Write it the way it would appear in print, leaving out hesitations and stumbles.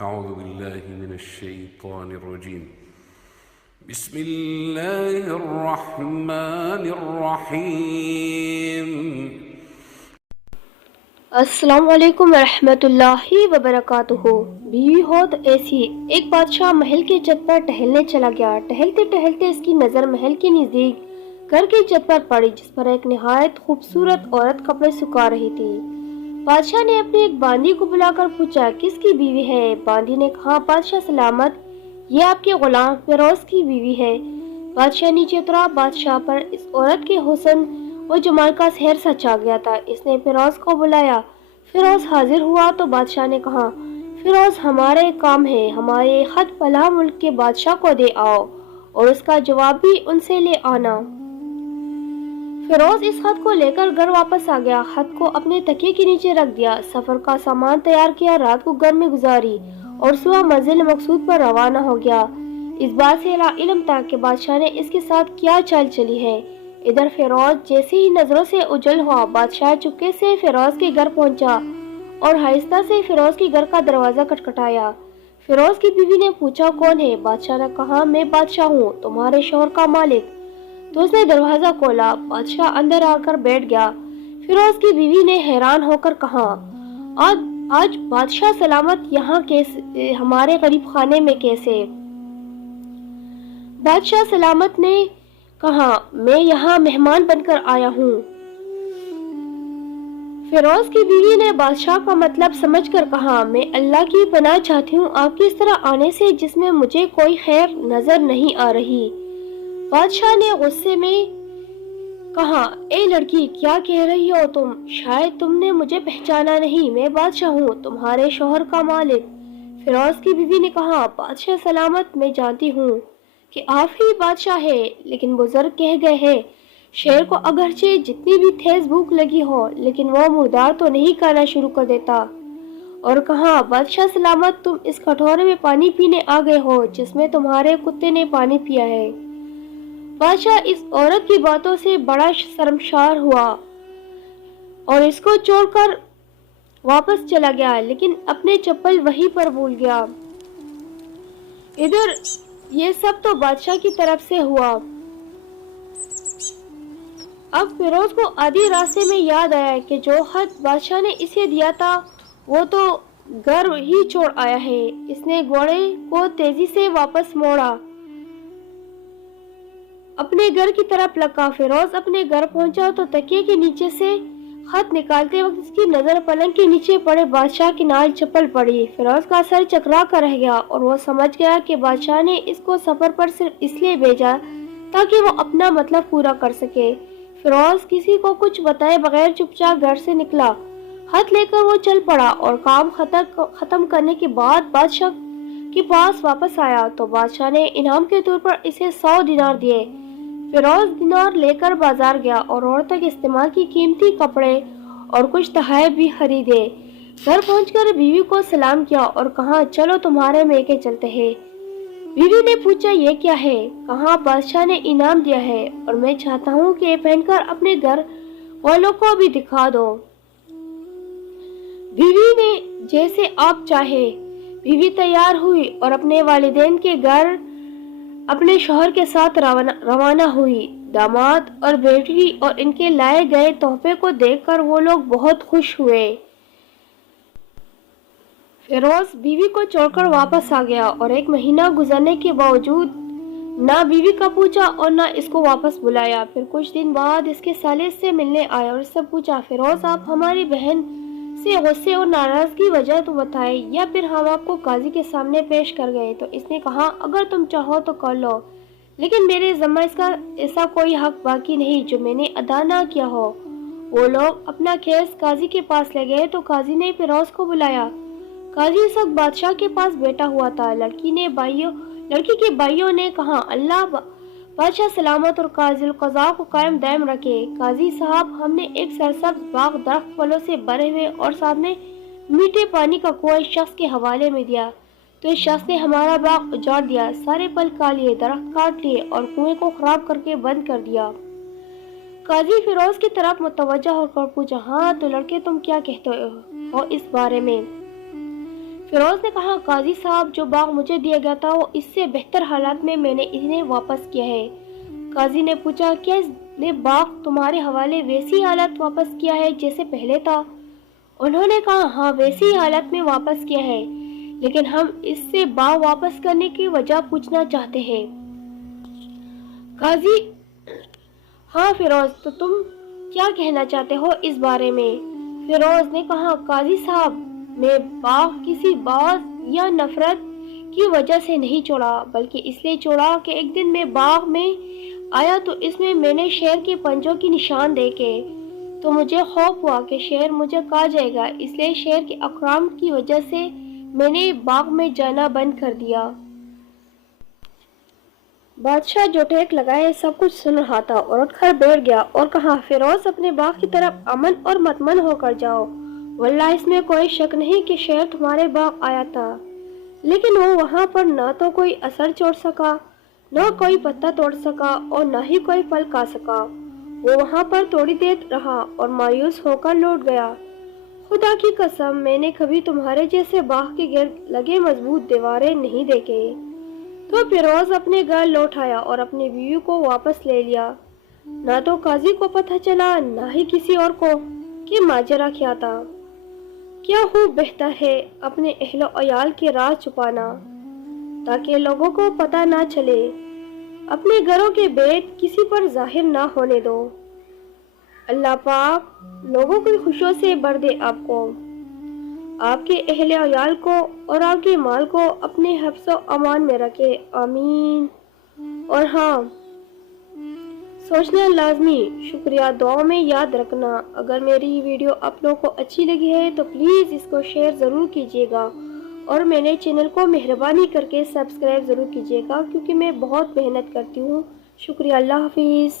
أعوذ بالله من الشيطان الرجيم. بسم الله الرحمن الرحيم. السلام علیکم ورحمۃ اللہ وبرکاتہ۔ بیوی ہو تو ایسی۔ ایک بادشاہ محل کی چھت پر ٹہلنے چلا گیا۔ ٹہلتے ٹہلتے اس کی نظر محل کے نزدیک گھر کی چھت پر پڑی، جس پر ایک نہایت خوبصورت عورت کپڑے سکھا رہی تھی۔ بادشاہ نے اپنے ایک باندی کو بلا کر پوچھا، کس کی بیوی ہے؟ باندی نے کہا، بادشاہ سلامت، یہ آپ کے غلام فیروز کی بیوی ہے۔ بادشاہ نیچے اترا۔ بادشاہ پر اس عورت کے حسن و جمال کا سحر سا چھا گیا تھا۔ اس نے فیروز کو بلایا۔ فیروز حاضر ہوا تو بادشاہ نے کہا، فیروز ہمارے کام ہے، ہمارے خط فلاں ملک کے بادشاہ کو دے آؤ اور اس کا جواب بھی ان سے لے آنا۔ فیروز اس خط کو لے کر گھر واپس آ گیا۔ خط کو اپنے تکیے کے نیچے رکھ دیا، سفر کا سامان تیار کیا، رات کو گھر میں گزاری اور صبح منزل مقصود پر روانہ ہو گیا۔ اس بات سے لا علم تھا کہ بادشاہ نے اس کے ساتھ کیا چال چلی ہے۔ ادھر فیروز جیسے ہی نظروں سے اجل ہوا، بادشاہ چپکے سے فیروز کے گھر پہنچا اور آہستہ سے فیروز کے گھر کا دروازہ کھٹکھٹایا۔ فیروز کی بیوی نے پوچھا، کون ہے؟ بادشاہ نے کہا، میں بادشاہ ہوں، تمہارے شوہر کا مالک۔ تو اس نے دروازہ کھولا۔ بادشاہ اندر آ کر بیٹھ گیا۔ فیروز کی بیوی نے حیران ہو کر کہا، آج بادشاہ سلامت یہاں کیسے، ہمارے غریب خانے میں کیسے؟ بادشاہ سلامت نے کہا، میں یہاں مہمان بن کر آیا ہوں۔ فیروز کی بیوی نے بادشاہ کا مطلب سمجھ کر کہا، میں اللہ کی پناہ چاہتی ہوں آپ کی اس طرح آنے سے، جس میں مجھے کوئی خیر نظر نہیں آ رہی۔ بادشاہ نے غصے میں کہا، اے لڑکی، کیا کہہ رہی ہو تم؟ شاید تم نے مجھے پہچانا نہیں، میں بادشاہ ہوں، تمہارے شوہر کا مالک۔ فیروز کی بیوی نے کہا، بادشاہ سلامت، میں جانتی ہوں کہ آپ ہی بادشاہ ہے، لیکن بزرگ کہہ گئے ہیں، شیر کو اگرچہ جتنی بھی تیز بھوک لگی ہو لیکن وہ مردار تو نہیں کھانا شروع کر دیتا۔ اور کہا، بادشاہ سلامت، تم اس کٹورے میں پانی پینے آ گئے ہو جس میں تمہارے کتے نے پانی پیا ہے۔ بادشاہ اس عورت کی باتوں سے بڑا شرمسار ہوا اور اس کو چھوڑ کر واپس چلا گیا، لیکن اپنے چپل وہیں پر بھول گیا۔ ادھر یہ سب تو بادشاہ کی طرف سے ہوا۔ اب فیروز کو آدھی راستے میں یاد آیا کہ جو خط بادشاہ نے اسے دیا تھا وہ تو گھر ہی چھوڑ آیا ہے۔ اس نے گھوڑے کو تیزی سے واپس موڑا، اپنے گھر کی طرف لگا۔ فیروز اپنے گھر پہنچا تو تکیے کے نیچے سے خط نکالتے وقت اس کی نظر پلنگ کے نیچے پڑے بادشاہ کی نال چپل پڑی۔ فیروز کا سر چکرا کر رہ گیا اور وہ سمجھ گیا کہ بادشاہ نے اس کو سفر پر صرف اس لیے بھیجا تاکہ وہ اپنا مطلب پورا کر سکے۔ فیروز کسی کو کچھ بتائے بغیر چپ چاپ گھر سے نکلا، خط لے کر وہ چل پڑا اور کام ختم کرنے کے بعد بادشاہ کے پاس واپس آیا تو بادشاہ نے انعام کے طور پر اسے 100 دینار دیے۔ فیروز دینار لے کر بازار گیا اور عورتوں کے استعمال کی قیمتی کپڑے اور کچھ تحائف بھی خریدے۔ گھر پہنچ کر بیوی کو سلام کیا اور کہا، چلو تمہارے میکے چلتے ہیں۔ بیوی نے پوچھا، یہ کیا ہے؟ کہا، بادشاہ نے انعام دیا ہے اور میں چاہتا ہوں کہ یہ پہن کر اپنے گھر والوں کو بھی دکھا دو۔ بیوی نے جیسے آپ چاہے۔ بیوی تیار ہوئی اور اپنے والدین کے گھر اپنے شوہر کے ساتھ روانہ ہوئی۔ داماد اور بیٹی اور ان کے لائے گئے تحفے کو دیکھ کر وہ لوگ بہت خوش ہوئے۔ فیروز بیوی کو چھوڑ کر واپس آ گیا اور ایک مہینہ گزرنے کے باوجود نہ بیوی کا پوچھا اور نہ اس کو واپس بلایا۔ پھر کچھ دن بعد اس کے سالے سے ملنے آیا اور اس سے پوچھا، فیروز، آپ ہماری بہن سے غصے اور ناراضگی وجہ تو بتائے، یا پھر ہم آپ کو قاضی کے سامنے پیش کر گئے؟ تو اس نے کہا، اگر تم چاہو تو کر لو، لیکن میرے ذمہ اس کا ایسا کوئی حق باقی نہیں جو میں نے ادا نہ کیا ہو۔ وہ لوگ اپنا کیس قاضی کے پاس لے گئے تو قاضی نے فیروز کو بلایا۔ قاضی اس وقت بادشاہ کے پاس بیٹھا ہوا تھا۔ لڑکی کے بھائیوں نے کہا، اللہ بادشاہ سلامت اور قاضی القضاء کو قائم دائم رکھے۔ قاضی صاحب، ہم نے ایک سرسبز باغ درخت پھلوں سے بھرے ہوئے اور ساتھ میں میٹھے پانی کا کنواں اس شخص کے حوالے میں دیا، تو اس شخص نے ہمارا باغ اجاڑ دیا، سارے پھل کھا لیے، درخت کاٹ لیے اور کنویں کو خراب کر کے بند کر دیا۔ قاضی فیروز کی طرف متوجہ ہو کر پوچھا، ہاں تو لڑکے، تم کیا کہتے ہو اس بارے میں؟ فیروز نے کہا قاضی صاحب جو باغ مجھے دیا گیا تھا وہ اس سے بہتر حالات میں نے انہیں واپس کیا ہے۔ قاضی نے پوچھا کیا اس نے باغ تمہارے حوالے ویسی حالت واپس کیا ہے جیسے پہلے تھا؟ انہوں نے کہا ہاں ویسی حالت میں واپس کیا ہے، لیکن ہم اس سے باغ واپس کرنے کی وجہ پوچھنا چاہتے ہیں۔ قاضی ہاں فیروز تو تم کیا کہنا چاہتے ہو اس بارے میں؟ فیروز نے کہا قاضی صاحب میں باغ کسی باغ یا نفرت کی وجہ سے نہیں چھوڑا، بلکہ اس لیے چھوڑا کہ ایک دن میں باغ میں آیا تو اس میں نے شیر کے پنجوں کی نشان دیکھے تو مجھے خوف ہوا کہ شیر مجھے کھا جائے گا، اس لیے شیر کے اکرام کی وجہ سے میں نے باغ میں جانا بند کر دیا۔ بادشاہ جو ٹیک لگائے سب کچھ سن رہا تھا اور اٹھ کر بیٹھ گیا اور کہا فیروز اپنے باغ کی طرف امن اور مطمئن ہو کر جاؤ، واللہ اس میں کوئی شک نہیں کہ شیر تمہارے باغ آیا تھا، لیکن وہ وہاں پر نہ تو کوئی اثر چھوڑ سکا، نہ کوئی پتا توڑ سکا اور نہ ہی کوئی پھل کھا سکا۔ وہ وہاں پر تھوڑی دیر رہا اور مایوس ہو کر لوٹ گیا۔ خدا کی قسم میں نے کبھی تمہارے جیسے باغ کے گرد لگے مضبوط دیواریں نہیں دیکھے۔ تو فیروز اپنے گھر لوٹ آیا اور اپنی بیوی کو واپس لے لیا۔ نہ تو قاضی کو پتہ چلا نہ ہی کسی اور کو کہ ماجرا کیا تھا۔ کیا خوب بہتر ہے اپنے اہل و عیال کے راز چھپانا تاکہ لوگوں کو پتہ نہ چلے، اپنے گھروں کے بید کسی پر ظاہر نہ ہونے دو۔ اللہ پاک لوگوں کی خوشیوں سے بھر دے آپ کو، آپ کے اہل و عیال کو اور آپ کے مال کو اپنے حفظ و امان میں رکھے، آمین۔ اور ہاں سوچنا لازمی، شکریہ دعاؤں میں یاد رکھنا۔ اگر میری یہ ویڈیو آپ لوگوں کو اچھی لگی ہے تو پلیز اس کو شیئر ضرور کیجیے گا اور میرے چینل کو مہربانی کر کے سبسکرائب ضرور کیجیے گا، کیونکہ میں بہت محنت کرتی ہوں۔ شکریہ، اللہ حافظ۔